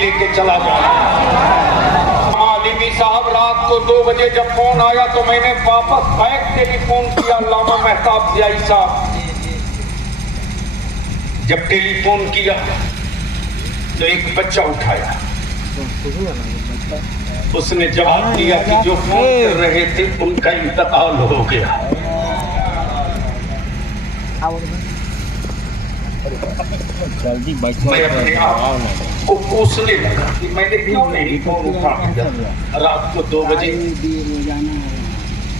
लेके चला जाए। आलिमी साहब रात को 2 बजे जब फोन आया तो मैंने वापस बैक टेलीफोन किया अल्लामा मेहताब जियाई साहब। जब टेलीफोन किया तो एक बच्चा उठाया, उसने जवाब दिया कि जो फोन कर रहे थे उनका इंतकाल हो गया। मैं अपने आप को पूछने लगा कि मैंने क्यों नहीं फोन उठा दिया रात को 2 बजे।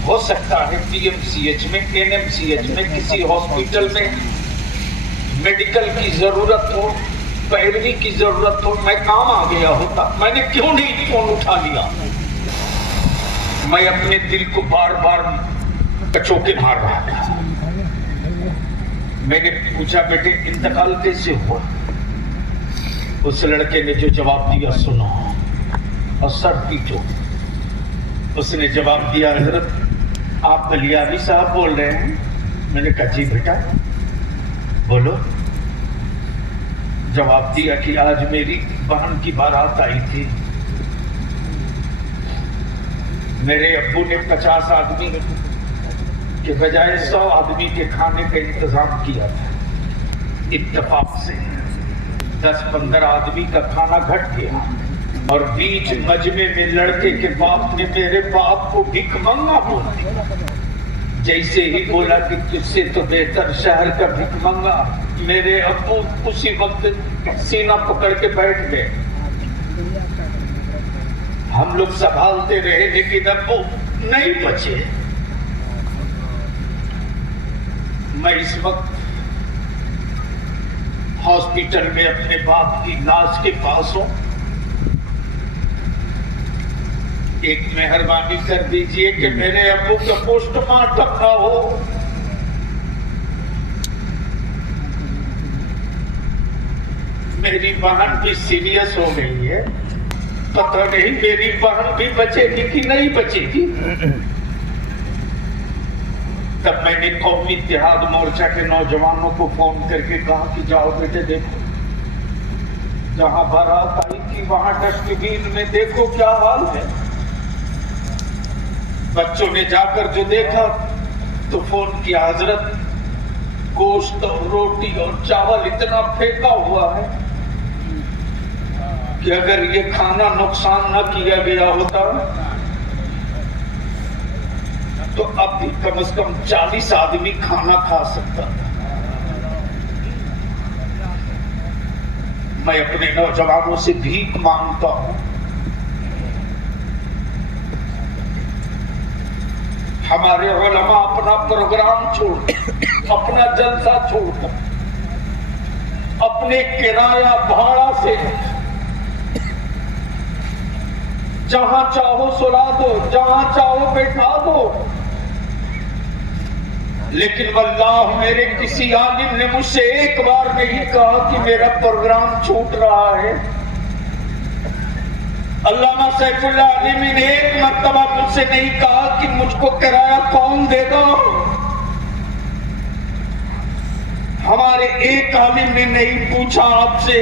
हो सकता है पीएमसीएच में, एनएमसीएच में, किसी हॉस्पिटल में मेडिकल की जरूरत हो, पैरवी की जरूरत हो, मैं काम आ गया होता। मैंने क्यों नहीं फोन उठा लिया? मैं अपने दिल को बार बार कचोके मार रहा था। मैंने पूछा बेटे इंतकाल कैसे हुआ? उस लड़के ने जो जवाब दिया सुनो और सर पीटो। उसने जवाब दिया हजरत आप बलियानी साहब बोल रहे हैं? मैंने कहा जी बेटा बोलो। जवाब दिया कि आज मेरी बहन की बारात आई थी। मेरे अब्बू ने 50 आदमी के बजाय 100 आदमी के खाने का इंतजाम किया था। इत्तेफाक से 10-15 आदमी का खाना घट गया और बीच मजमे में लड़के के बाप ने मेरे बाप को भिखमंगा बोल दिया। जैसे ही बोला कि तुझसे तो बेहतर शहर का भिखमंगा, मेरे अब्बू उसी वक्त सीना पकड़ के बैठ गए। हम लोग संभालते रहे लेकिन अब्बू नहीं बचे। मैं इस वक्त हॉस्पिटल में अपने बाप की लाश के पास हूं। एक मेहरबानी कर दीजिए कि मेरे अब्बू का पोस्टमार्टम ना हो। मेरी बहन भी सीरियस हो गई है, पता नहीं मेरी बहन भी बचेगी कि नहीं बचेगी। तब मैंने कौमी इत्तेहाद मोर्चा के नौजवानों को फोन करके कहा कि जाओ बेटे देखो, जहां बारात आई थी वहां डस्टबिन में देखो क्या हाल है। बच्चों ने जाकर जो देखा तो फोन किया हजरत गोश्त और रोटी और चावल इतना फेंका हुआ है कि अगर ये खाना नुकसान न किया गया होता तो अब भी कम से कम 40 आदमी खाना खा सकता था। मैं अपने नौजवानों से भीख मांगता हूं, हमारे उलमा अपना प्रोग्राम छोड़, अपना जलसा छोड़कर, अपने किराया भाड़ा से जहां चाहो सुला दो, जहां चाहो बैठा दो, लेकिन वल्लाह मेरे किसी आलिम ने मुझसे एक बार नहीं कहा कि मेरा प्रोग्राम छूट रहा है। अल्लामा सैफुल्लाह आलिमी ने एक मर्तबा मुझसे नहीं कहा कि मुझको किराया कौन देगा। हमारे एक आलिम ने नहीं पूछा आपसे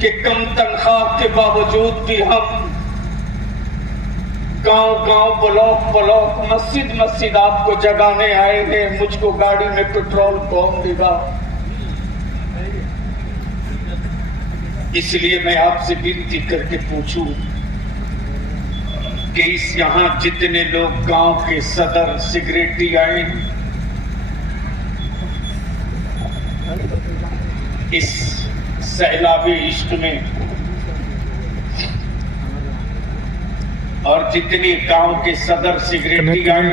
कि कम तनख्वाह के बावजूद भी हम गांव-गांव, ब्लॉक, मस्जिद आपको जगाने आए हैं। मुझको गाड़ी में पेट्रोल कौन देगा? इसलिए मैं आपसे विनती करके पूछूं कि इस यहां जितने लोग गांव के सदर सिगरेटी आए, इस सैलाबे इश्क में, और जितनी गांव के सदर सिगरेटी आए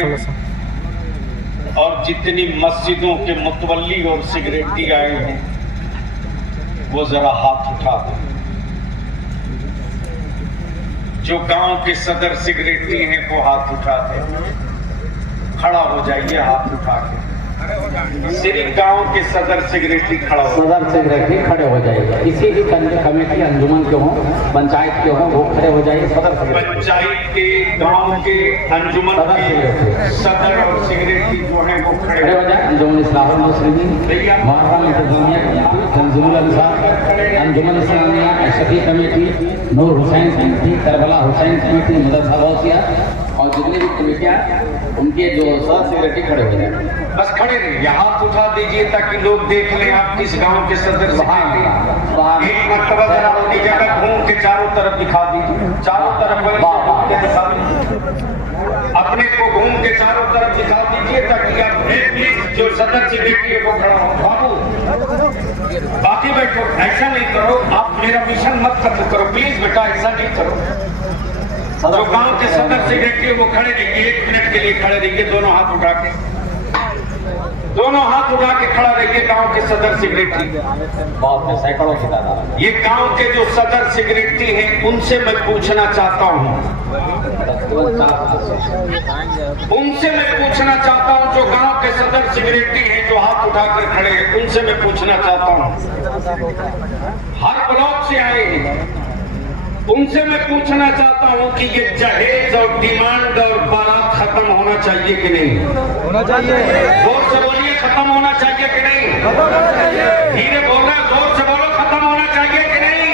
और जितनी मस्जिदों के मुतवल्ली और सिगरेटी आए हैं, वो जरा हाथ उठा दो। जो गांव के सदर सिगरेटी हैं वो हाथ उठा दे। खड़ा हो जाइए हाथ उठा के। सिर्फ गांव के सदर सेक्रेटरी खड़ा हो, सदर सेक्रेटरी खड़े हो जाइए। किसी भी कमेटी अंजुमन के हों, पंचायत के हों, वो खड़े हो जाइए। सदर सेक्रेटरी, पंचायत के, गांव के, अंजुमन के सदर और सेक्रेटरी जो है वो खड़े हो जाए। अंजुमन Islahul Muslimeen, Muharram Intezamia committee, Tanzeemul Ansar, Anjuman Islamia Ashfi committee, Noor Hussain committee, Karbala Hussain committee, Madrasa Gausia और जितनी भी कमेटियाँ उनके जो सदर सेक्रेटरी खड़े हो जाए। बस खड़े रहिए, हाथ उठा दीजिए ताकि लोग देख लें आप किस गांव के सदर सेक्रेटरी। एक मरतबा जरा अपनी जगह घूम के चारों तरफ दिखा दीजिए, चारों तरफ दिखा दीजिए, अपने को घूम के चारों तरफ दिखा दीजिए ताकि आप जो सदर सेक्रेटरी है वो खड़ा हो। बाबू बाकी बैठो, ऐसा नहीं करो, आप मेरा मिशन मत खत्म करो प्लीज बेटा, ऐसा नहीं करो। जो गांव के सदर सेक्रेटरी वो खड़े रहिए, 1 मिनट के लिए खड़े रहिए, दोनों हाथ उठा के, दोनों हाथ उठा के खड़ा रहिए। गांव के सदर सेक्रेटरी, बहुत में सैकड़ों की तादाद, ये गांव के जो सदर सेक्रेटरी हैं उनसे मैं पूछना चाहता हूँ, उनसे मैं पूछना चाहता हूँ, जो गांव के सदर सेक्रेटरी हैं जो हाथ उठाकर खड़े हैं, उनसे मैं पूछना चाहता हूँ, हर ब्लॉक से आए हैं, उनसे मैं पूछना चाहता हूँ कि ये जहेज और डिमांड और बारात खत्म होना चाहिए कि नहीं? होना चाहिए। जोर से बोलिए, खत्म होना चाहिए कि नहीं? धीरे बोलना, जोर से बोलो, खत्म होना चाहिए कि नहीं?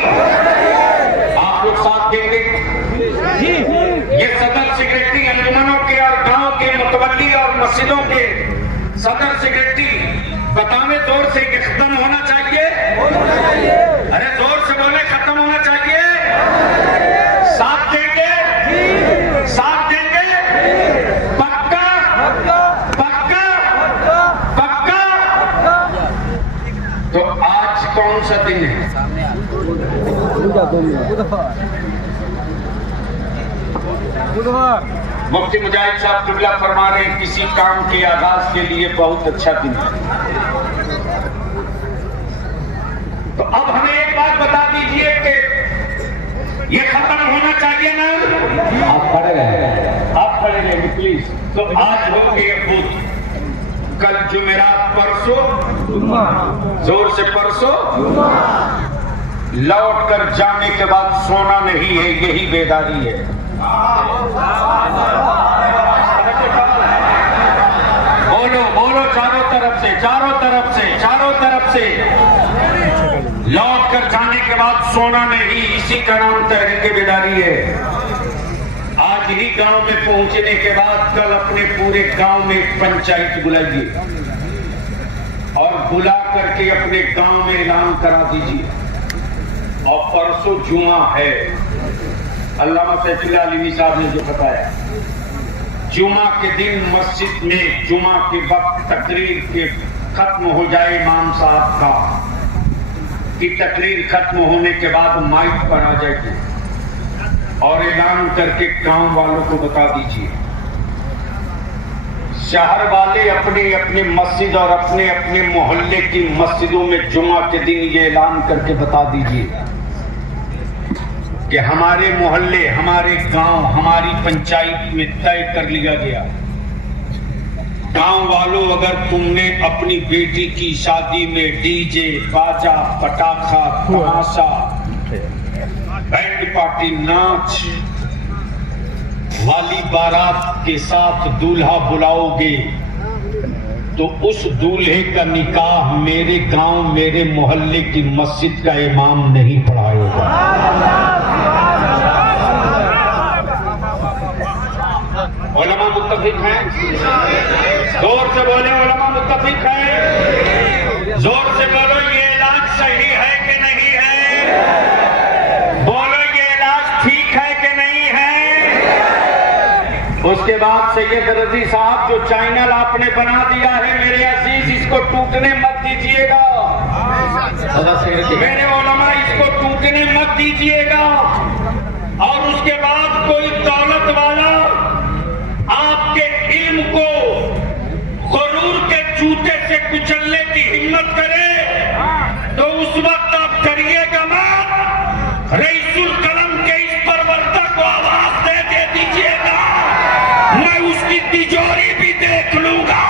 आप लोग साथ देंगे? ये सदर सेक्रेटरी अंजुमनों के और गांव के मुतवल्ली और मस्जिदों के सदर सेक्रेटरी बताने जोर से कि खत्म होना चाहिए। अरे जोर से बोले, खत्म होना चाहिए। साथ देंगे, साथ देंगे, पक्का पक्का पक्का। तो आज कौन सा दिन है? बुधवार। मुफ्ती मुजाहिद साहब किबला फरमा रहे हैं, किसी काम के आगाज के लिए बहुत अच्छा दिन है। तो अब हमें एक बात बता दीजिए कि ये खत्म होना चाहिए ना? आप खड़े रहे, आप खड़े रहेंगे प्लीज। तो आज होंगे बुध, कल जुमेरात, परसों जोर से परसों, लौट कर जाने के बाद सोना नहीं है, यही बेदारी है। बोलो बोलो, चारों तरफ से, चारों तरफ से, चारों तरफ से। लौट कर जाने के बाद सोना नहीं, इसी का नाम तहरीक बेदारी है। आज ही गांव में पहुंचने के बाद कल अपने पूरे गांव में पंचायत बुलाइए और बुला करके अपने गांव में ऐलान करा दीजिए। और परसों जुमा है, अल्लामा सैफुल्लाह अलीमी साहब ने जो बताया, जुमा के दिन मस्जिद में जुमा के वक्त तकरीर के खत्म हो जाए, इमाम साहब का कि तकरीर खत्म होने के बाद माइक पर आ जाएगी और ऐलान करके गांव वालों को बता दीजिए। शहर वाले अपने अपने मस्जिद और अपने अपने मोहल्ले की मस्जिदों में जुमा के दिन ये ऐलान करके बता दीजिए कि हमारे मोहल्ले, हमारे गांव, हमारी पंचायत में तय कर लिया गया, गांव वालों अगर तुमने अपनी बेटी की शादी में डीजे, बाजा, पटाखा, तमाशा, बैंड पार्टी, नाच वाली बारात के साथ दूल्हा बुलाओगे तो उस दूल्हे का निकाह मेरे गांव, मेरे मोहल्ले की मस्जिद का इमाम नहीं पढ़ाएगा। उलमा मुत्तफिक हैं? जोर से बोले, उलमा मुत्तफिक हैं? जोर से बोलो, ये इलाज सही है कि नहीं है? बोलो, ये इलाज ठीक है कि नहीं है? उसके बाद सैयद रजी साहब, जो चैनल आपने बना दिया है मेरे अजीज, इसको टूटने मत दीजिएगा। मेरे उलमा, इसको टूटने मत दीजिएगा। और उसके बाद कोई दौलत वाला आपके इल्म को गुरूर के जूते से कुचलने की हिम्मत करे तो उस वक्त आप करिएगा मत। रईसुल कलम के इस परवरता को आवाज दे दीजिएगा, मैं उसकी तिजोरी भी देख लूंगा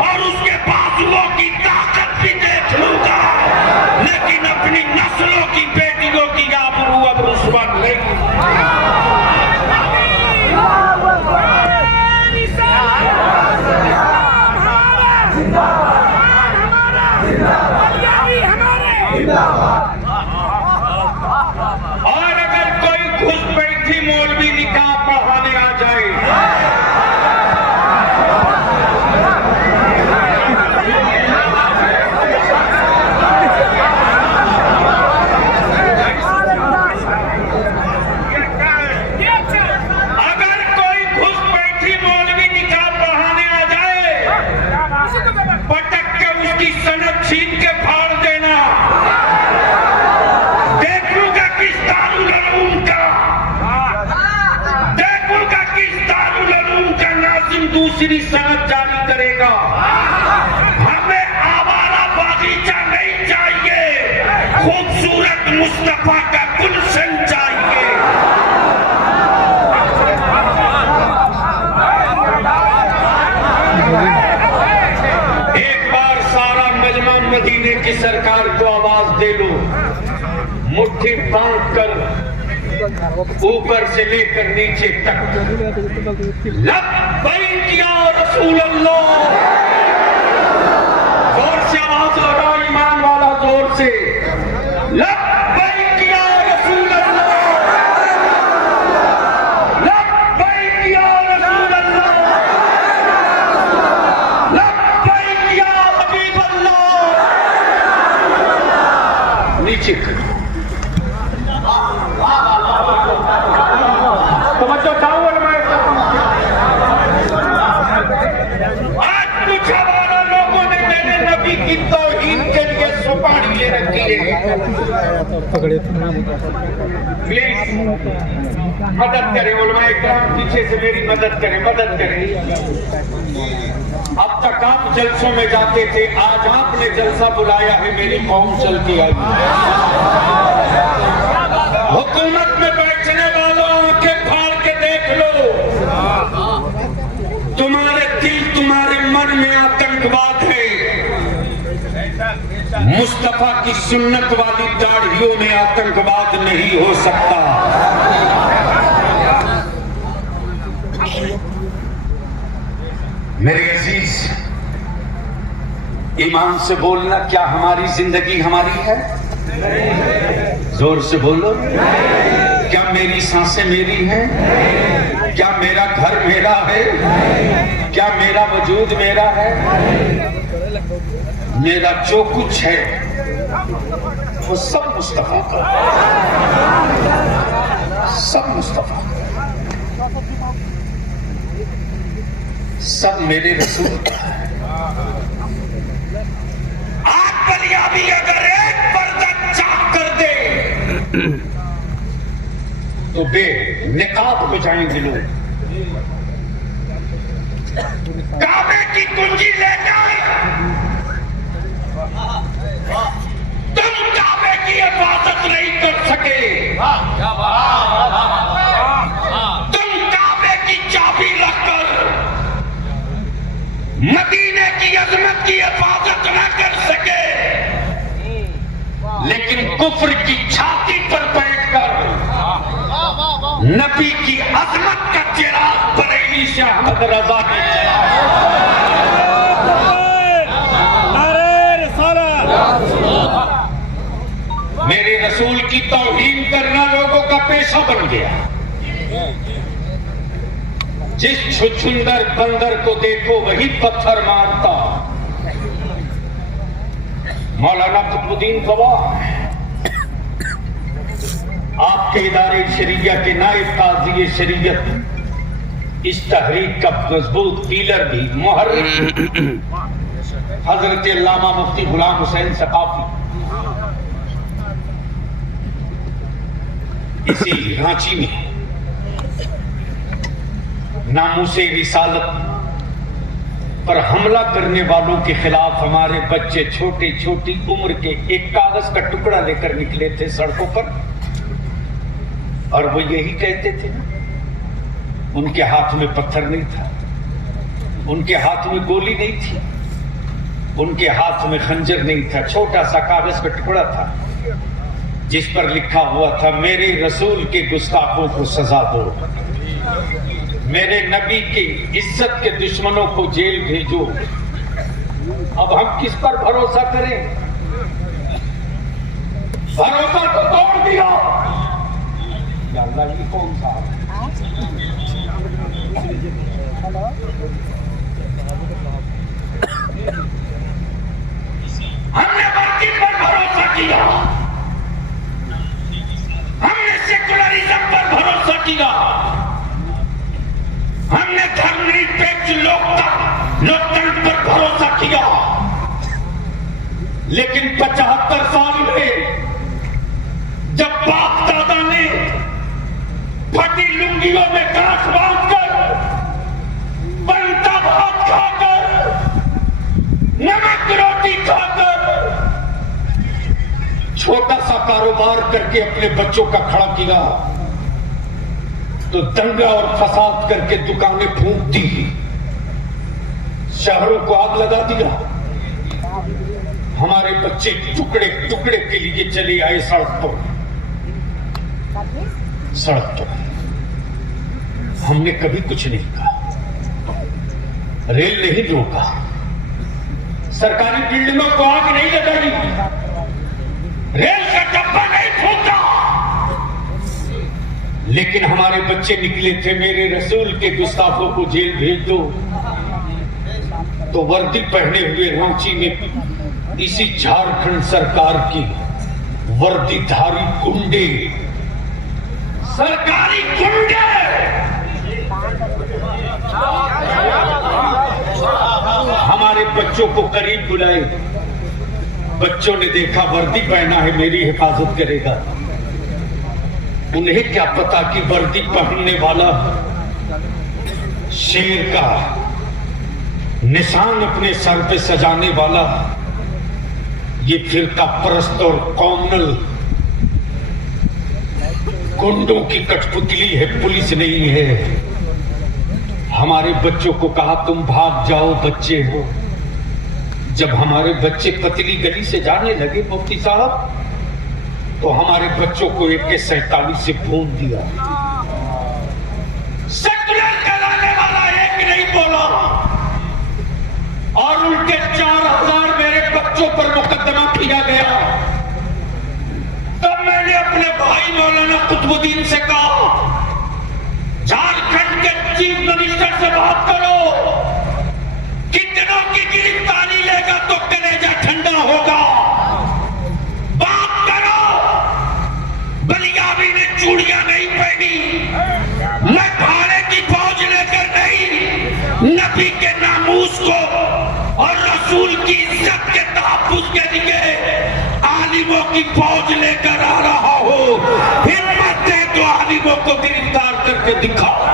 और उसके पास दूसरी सनद जारी करेगा। हमें आवारा बागीचा नहीं चाहिए, खूबसूरत मुस्तफा का गुलशन चाहिए। एक बार सारा मजमा मदीने की सरकार को आवाज दे लो, मुट्ठी बांध कर ऊपर से लेकर नीचे तक, लब्बैक या रसूल अल्लाह। जोर से आवाज लगा ईमान वाला, जोर से लब्बैक या रसूल अल्लाह, लब्बैक या रसूल अल्लाह, लब्बैक या हबीब अल्लाह। नीचे कर समझो चावल में आज कुछ हमारा लोगों ने मेरे नबी की तौहीन के लिए सुपारी ले रखी है। प्लीज मदद करें उलमा इकराम, पीछे से मेरी मदद करें, मदद करें। अब तक आप जलसों में जाते थे, आज आपने जलसा बुलाया है, मेरी कौम चल के आई। हुकूमत में बैठने वालों आंखें फाड़ के देख लो, तुम्हारे दिल तुम्हारे मन में आतंकवाद है। मुस्तफा की सुन्नत वाली दाढ़ियों में आतंकवाद नहीं हो सकता। मेरे अजीज, ईमान से बोलना, क्या हमारी जिंदगी हमारी है? जोर से बोलो। क्या मेरी सांसें मेरी हैं? क्या मेरा घर मेरा है? क्या मेरा वजूद मेरा है? मेरा जो कुछ है वो सब मुस्तफा का, सब मुस्तफा, सब मेरे रसूल का है। आग बलिया भी अगर एक पर्दा चाक कर दे तो बे निकाब हो जाएंगे लोग। काबे की कुंजी ले जाए, तुम काबे की हिफाजत नहीं कर सके। तुम काबे की चाबी रखकर मदीने की अजमत की हिफाजत न कर सके, लेकिन कुफ्र की छाती पर बैठकर नबी की अजमत का चिराग बरेली से अहमद रजा ने मेरे रसूल की तौहीन करना लोगों का पेशा बन गया। जिस छुछुंदर बंदर को देखो वही पत्थर मारता। मौलाना कुतुबुद्दीन गवाह आपके इदारे शरीया के नायब काज़ी शरीयत, इस तहरीक का मजबूत पीलर भी मुहर्रिर हजरत अल्लामा मुफ्ती गुलाम हुसैन सकाफी, इसी रांची में नामूसे रिसालत पर हमला करने वालों के खिलाफ हमारे बच्चे छोटी छोटी उम्र के एक कागज का टुकड़ा लेकर निकले थे सड़कों पर, और वो यही कहते थे, उनके हाथ में पत्थर नहीं था, उनके हाथ में गोली नहीं थी, उनके हाथ में खंजर नहीं था, छोटा सा कागज का टुकड़ा था जिस पर लिखा हुआ था, मेरे रसूल के गुस्ताखों को सजा दो, मेरे नबी की इज्जत के दुश्मनों को जेल भेजो। अब हम किस पर भरोसा करें? भरोसा तो तोड़ दिया। अल्लाह ये कौन सा? हमने वर्दी पर भरोसा किया, हमने सेकुलरिज्म पर भरोसा किया, हमने धर्मनिरपेक्ष लोकतंत्र पर भरोसा किया, लेकिन 75 साल में जब बाप दादा ने फटी लुंगियों में कांच बांधकर बनता छोटा सा कारोबार करके अपने बच्चों का खड़ा किया तो दंगा और फसाद करके दुकानें फूंक दी, शहरों को आग लगा दिया। हमारे बच्चे टुकड़े टुकड़े के लिए चले आए सड़क पर। हमने कभी कुछ नहीं कहा, रेल नहीं रोका, सरकारी बिल्डिंगों को आग नहीं लगाई, रेल का डब्बा नहीं फूंका। लेकिन हमारे बच्चे निकले थे, मेरे रसूल के गुस्ताखों को जेल भेज दो, तो वर्दी पहने हुए रांची में इसी झारखंड सरकार की वर्दीधारी गुंडे, सरकारी गुंडे हमारे बच्चों को करीब बुलाए। बच्चों ने देखा वर्दी पहना है, मेरी हिफाजत करेगा। उन्हें क्या पता कि वर्दी पहनने वाला शेर का निशान अपने सर पे सजाने वाला ये फिरका परस्त और कॉमनल गुंडों की कठपुतली है, पुलिस नहीं है। हमारे बच्चों को कहा तुम भाग जाओ, बच्चे हो। जब हमारे बच्चे पतली गली से जाने लगे मुफ्ती साहब, तो हमारे बच्चों को AK-47 से भून दिया। सेकुलर कहलाने वाला एक नहीं बोला और उनके 4000 मेरे बच्चों पर मुकदमा किया गया। तब मैंने अपने भाई मौलाना कुतुबुद्दीन से कहा, झारखंड के चीफ मिनिस्टर से बात करो, कितनों की गिरफ्तारी लेगा तो कलेजा ठंडा होगा। बात करो। बलियाबी ने चूड़ियां नहीं पहनी, मैं भाड़े की फौज लेकर नहीं, नबी के नामूस को और रसूल की इज्जत के तहफ्फुज़ के लिए आलिमों की फौज लेकर आ रहा हो। हिम्मत है तो आलिमों को गिरफ्तार करके दिखाओ।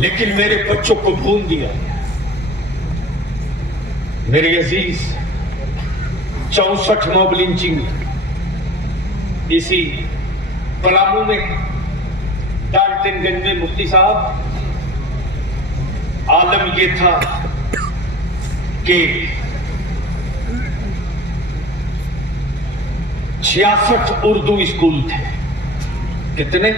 लेकिन मेरे बच्चों को भून दिया। मेरे अजीज, 64 मॉब लिंचिंग इसी पलामू में, डाल्टनगंज में। मुफ्ती साहब, आलम ये था कि 66 उर्दू स्कूल थे। कितने?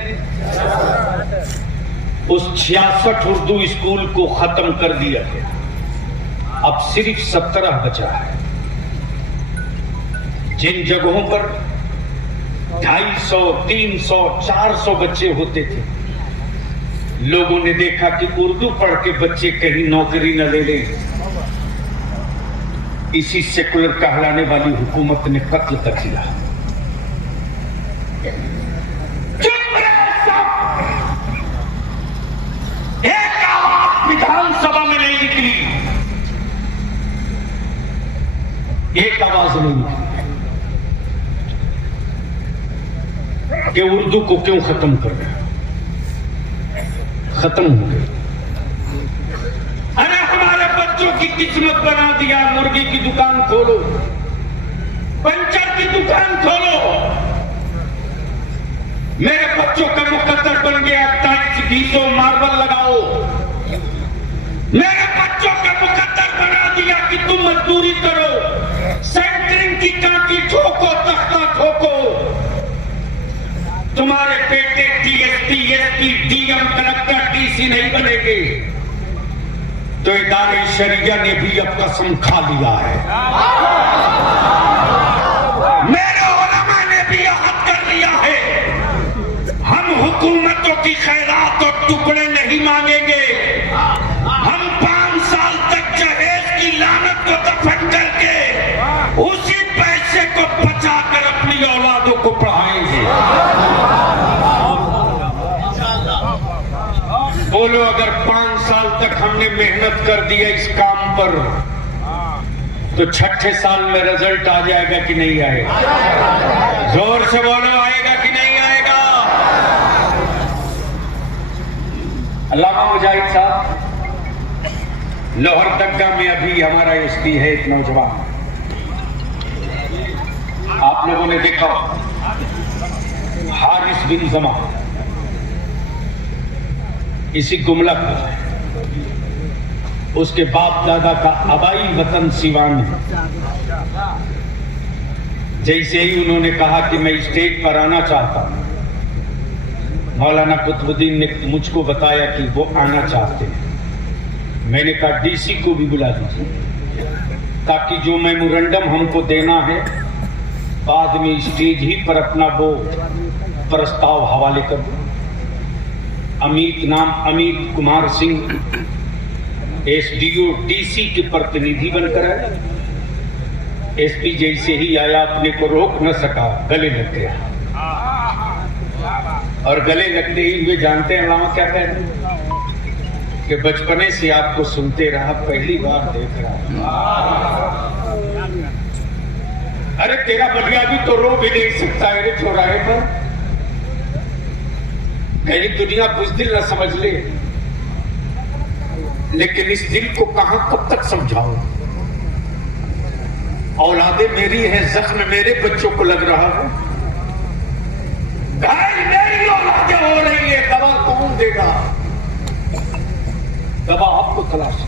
उस 66 उर्दू स्कूल को खत्म कर दिया गया। अब सिर्फ 17 बचा है। जिन जगहों पर 250, 300, 400 बच्चे होते थे, लोगों ने देखा कि उर्दू पढ़ के बच्चे कहीं नौकरी न ले लें। इसी सेकुलर कहलाने वाली हुकूमत ने कत्ल कर दिया। एक आवाज विधानसभा में नहीं निकली, एक आवाज नहीं निकली कि उर्दू को क्यों खत्म कर रहे हैं। खत्म हो गई। अरे हमारे बच्चों की किस्मत बना दिया। मुर्गी की दुकान खोलो, पंचर की दुकान खोलो। मेरे बच्चों का मुकद्दर बन गया। टाइल्स घीसो, मार्बल लगाओ। मेरे बच्चों का मुकद्दर बना दिया कि तुम मजदूरी करो, सेंटरिंग की कांटी ठोको, तख्ता ठोको। तुम्हारे बेटे DSP, SP, DM, collector, DC नहीं बनेंगे तो इदारे शरिया ने भी अब कसम खा लिया है। मेरे उलमा ने भी अहद कर लिया है, हम हुकूमतों की खैरात और टुकड़े नहीं मांगेंगे। हम 5 साल तक जहेज की लानत को दफन करके उसी पैसे को बचाकर अपनी औलादों को पढ़ाएंगे। बोलो, अगर 5 साल तक हमने मेहनत कर दिया इस काम पर, तो 6ठे साल में रिजल्ट आ जाएगा कि नहीं आएगा? जोर से बोलो, आएगा कि नहीं आएगा? अल्लामा मुजाहिद साहब, लोहरदगा में अभी हमारा SP है एक नौजवान, आप लोगों ने देखा हारिस बिन जमा इसी गुमला का, उसके बाप दादा का आबाई वतन सिवान है। जैसे ही उन्होंने कहा कि मैं स्टेज पर आना चाहता हूं, मौलाना कुतुबुद्दीन ने मुझको बताया कि वो आना चाहते हैं। मैंने कहा डीसी को भी बुला दीजिए, ताकि जो मेमोरेंडम हमको देना है बाद में स्टेज ही पर अपना वो प्रस्ताव हवाले कर दो। अमित कुमार सिंह एसडीओ डीसी के प्रतिनिधि बनकर आए। एसपी जैसे ही आया अपने को रोक न सका, गले लग गया। और गले लगते ही वे जानते हैं अल्लामा क्या कह रहे हैं कि बचपने से आपको सुनते रहा, पहली बार देख रहा। अरे तेरा बलिया भी तो रो भी नहीं सकता है चौराहे पर, कहीं दुनिया बुज़दिल न समझ ले। लेकिन इस दिल को कहां कब तक समझाओ? औलादे मेरी है, जख्म मेरे बच्चों को लग रहा है। भाई मेरी औलादे हो रही है, दवा कौन देगा? दवा आपको तलाश,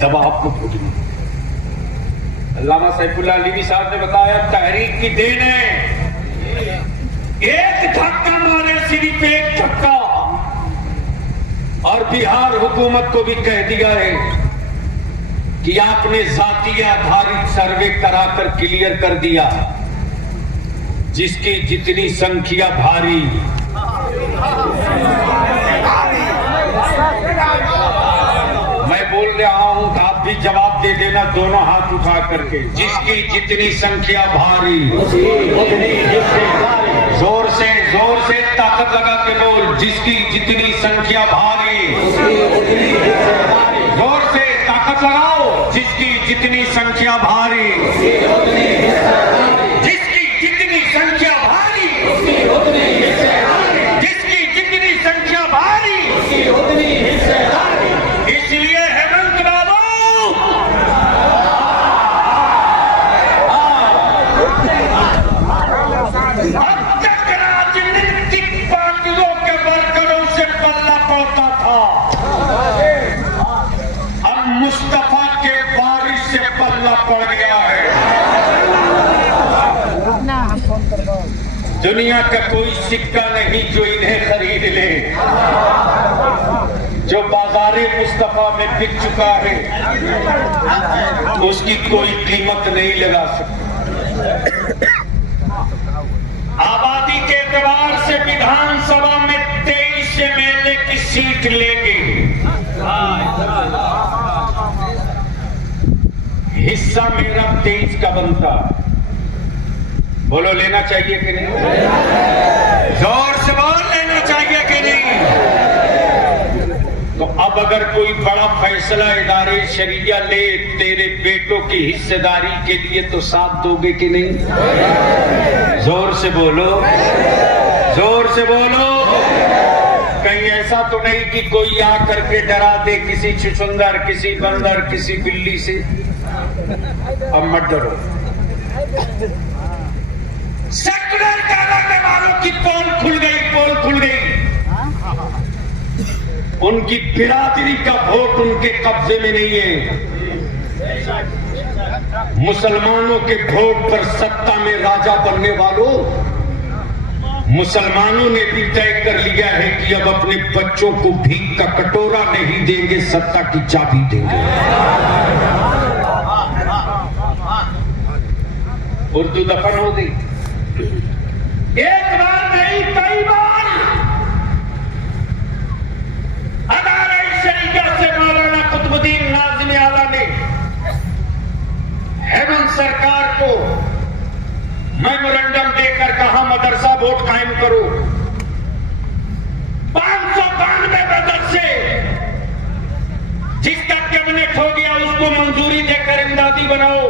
दवा आपको ढूंढनी। अल्लामा सैफुल्लाह अलीवी साहब ने बताया तहरीक की देन है, एक धक्का मारे, सिर्फ एक धक्का। और बिहार हुकूमत को भी कह दिया है कि आपने जातीय आधारित सर्वे कराकर क्लियर कर दिया, जिसकी जितनी संख्या भारी। मैं बोल रहा हूं, आप भी जवाब दे देना दोनों हाथ उठा करके। जिसकी जितनी संख्या भारी, जोर से ताकत लगा के बोल, जिसकी जितनी संख्या भारी। जोर से ताकत लगाओ, जिसकी जितनी संख्या भारी। जिसकी जितनी संख्या भारी, जिसकी जितनी संख्या भारी, इसलिए हेमंत बाबू अब तक राजनीतिक पार्टियों के वर्करों से पल्ला पड़ता था, अब मुस्तफा के वारिस से पल्ला पड़ गया है। दुनिया का कोई सिक्का नहीं जो इन्हें खरीद ले, जो बाजारे मुस्तफा में बिक चुका है, उसकी कोई कीमत नहीं लगा सकता। आबादी के एतबार से विधानसभा में 23 एमएलए की सीट लेंगे। हिस्सा मेरा 23 का बनता, बोलो लेना चाहिए कि नहीं? जोर से बोल, लेना चाहिए कि नहीं? तो अब अगर कोई बड़ा फैसला इदारे शरिया ले तेरे बेटों की हिस्सेदारी के लिए, तो साथ दोगे कि नहीं? जोर से बोलो, जोर से बोलो। कहीं ऐसा तो नहीं कि कोई आ करके डरा दे किसी छुछुंदर, किसी बंदर, किसी बिल्ली से। अब मत डरो। सेक्युलर कहलाने वालों की पोल खुल गई, पोल खुल गई। उनकी बिरादरी का वोट उनके कब्जे में नहीं है। मुसलमानों के वोट पर सत्ता में राजा बनने वालों, मुसलमानों ने भी तय कर लिया है कि अब अपने बच्चों को भीख का कटोरा नहीं देंगे, सत्ता की चाबी देंगे। उर्दू दफन हो गई। एक बार नहीं, कई बार अदालत शरीयत से मौलाना कुतुबुद्दीन नाज़िम आला ने हेमंत सरकार को मेमोरेंडम देकर कहा मदरसा बोर्ड कायम करो। 592 मदरसे जिसका कैबिनेट हो गया उसको मंजूरी देकर इमदादी बनाओ।